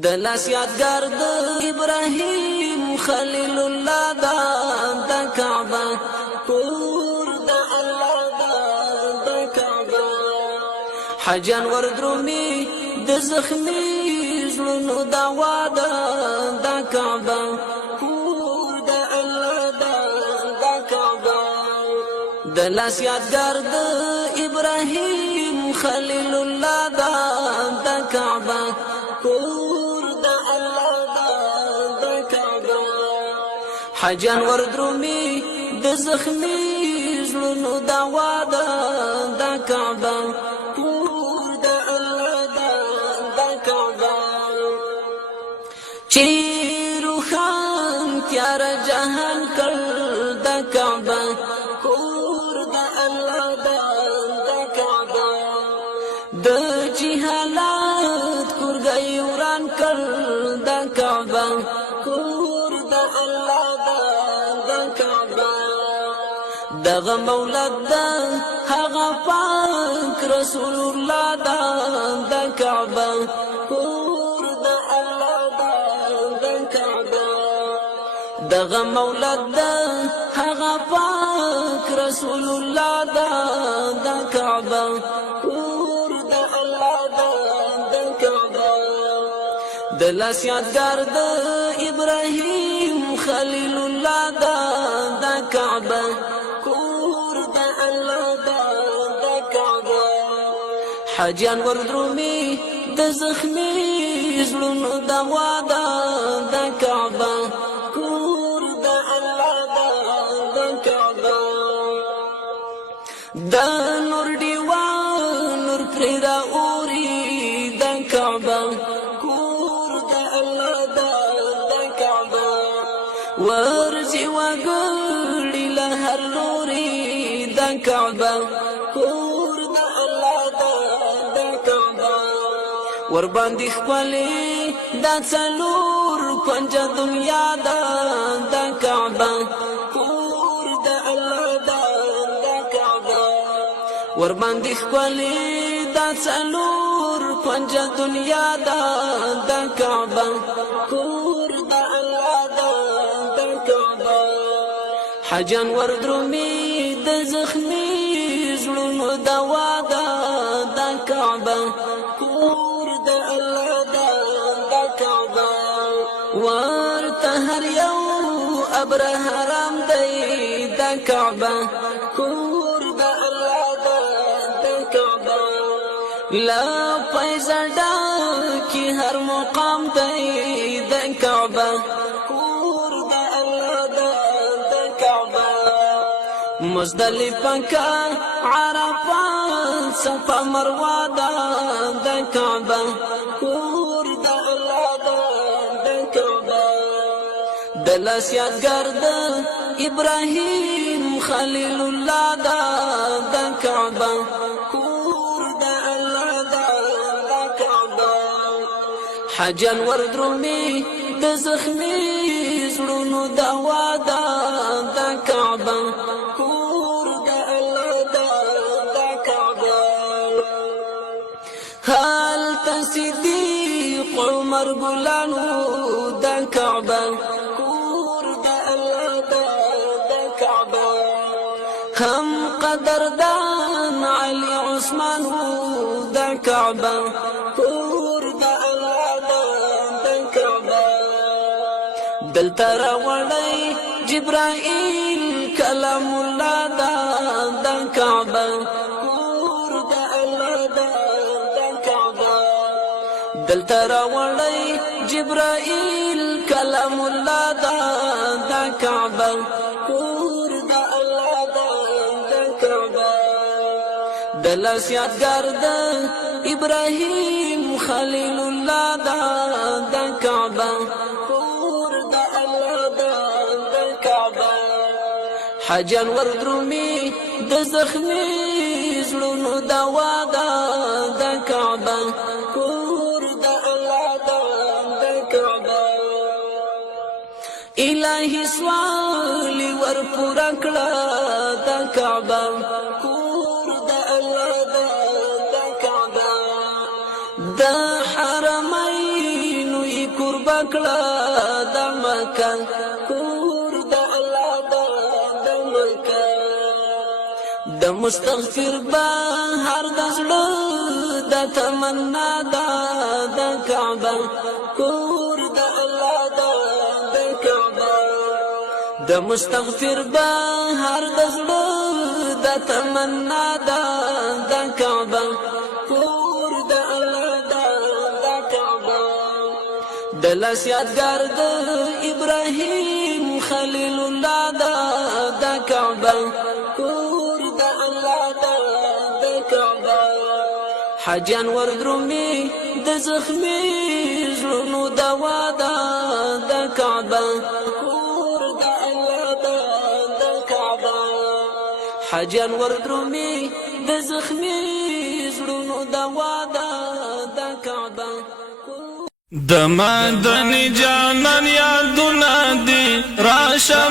د لاس یادګار د ابراهیم خلیل الله دا د کعبه کور د الله دا د کعبه حجان وردرومي د زخمي زړونو دا واده د کعبه کور د الله دا د کعبه د لاس یادګار د ابراهیم خلیل الله دا د کعبه کور د الله د کعبه حجان وردرومي د زخمي زړونو دا واده د کعبه کور د الله د کعبه چې روحان تیار جهان کړ د کعبه کور د الله د کعبه د جهالات کورګي وران کړ د کعبه کور د الله د کعبه دغه مولد د هغه پاک رسول الله د کعبه کور د الله د کعبه دغه مولد د هغه پاک رسول الله د کعبه د لاس یادګار د ابراهیم خلیل الله د کعبه کور د الله د کعبه حجان وردرومي د زخمي زړونو دا واده د کعبه کور د الله د کعبه د نور دیوا نور پردا اوري د کعبه ورزي وقولي لها النوري دا كعبة كور دا الله دا كعبة ورباندي خبالي دا تسالور كونجا دنيا دا كعبة كور دا الله دا كعبة ورباندي خبالي دا تسالور كونجا دنيا دا كعبة كور دا الله حجان وردرومي د زخمي زړونو دا واده د کعبه کور د الله د کعبه ورته هر یو ابره حرام دی د کعبه کور د الله د کعبه لا پیزړه کی هر مقام دی د کعبه مزدلفه کا عرفات صفا مروه د کعبه کور د الله د کعبه د لاس یادګار د ابراهیم خلیل الله د کعبه کور د الله د کعبه حجان وردرومي د زخمي زړونو دا واده د کعبه هل تصديق عمر ګلانو د کعبه کور د الله د کعبه هم قدردان علي عثمان د کعبه کور د الله د کعبه دلته راوړی جبرائیل کلام الله د کعبه دلته راوړی جبرائیل کلام الله د کعبه کور د الله د کعبه د لاس یادګار د ابراهیم خلیل الله د کعبه کور د الله د کعبه حجان وردرومي د زخمي زړونو دا واده د کعبه الهی سوالی ور پورا کړه د کعبه کور د الله د کعبه د حرمین کړه د مکه کور د الله د مکه د مستغفر بهر د زړه د تمنا د کعبه کور د الله د کعبه د مستغفر بهر د زړه د تمنا د کعبه کور د الله د کعبه د لاس یادګار د ابراهیم خلیل الله د کعبه کور د الله د کعبه حاجیان وردرومي د زخمي زړونو دوا د کعبه کور د الله د کعبه حاجیان وردرومي د زخمي زړونو دوا د کعبه د مدني جانان یادونه دي راشه